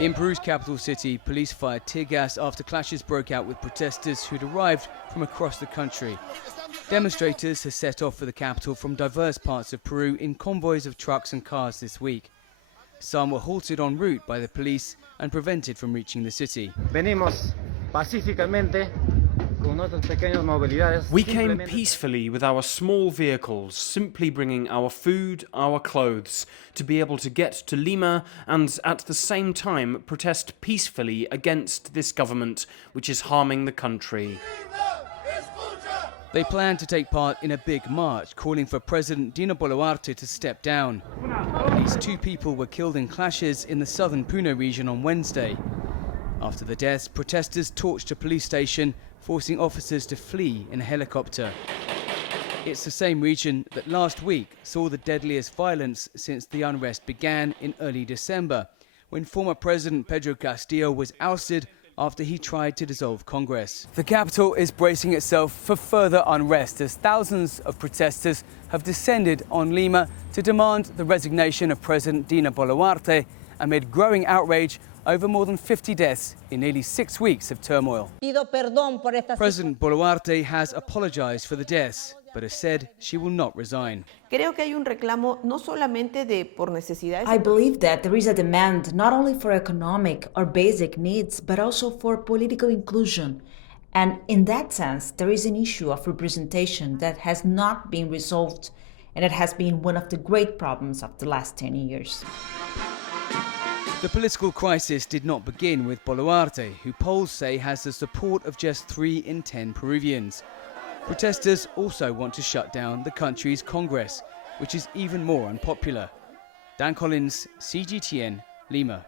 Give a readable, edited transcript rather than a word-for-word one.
In Peru's capital city, police fired tear gas after clashes broke out with protesters who'd arrived from across the country. Demonstrators have set off for the capital from diverse parts of Peru in convoys of trucks and cars this week. Some were halted en route by the police and prevented from reaching the city. Venimos pacíficamente. We came peacefully with our small vehicles, simply bringing our food, our clothes, to be able to get to Lima and at the same time protest peacefully against this government which is harming the country. They plan to take part in a big march calling for President Dina Boluarte to step down. At least 2 people were killed in clashes in the southern Puno region on Wednesday. After the deaths, protesters torched a police station, forcing officers to flee in a helicopter. It's the same region that last week saw the deadliest violence since the unrest began in early December, when former President Pedro Castillo was ousted after he tried to dissolve Congress. The capital is bracing itself for further unrest as thousands of protesters have descended on Lima to demand the resignation of President Dina Boluarte amid growing outrage over more than 50 deaths in nearly 6 weeks of turmoil. President Boluarte has apologized for the deaths, but has said she will not resign. I believe that there is a demand not only for economic or basic needs, but also for political inclusion. And in that sense, there is an issue of representation that has not been resolved, and it has been one of the great problems of the last 10 years. The political crisis did not begin with Boluarte, who polls say has the support of just 3 in 10 Peruvians. Protesters also want to shut down the country's Congress, which is even more unpopular. Dan Collyns, CGTN, Lima.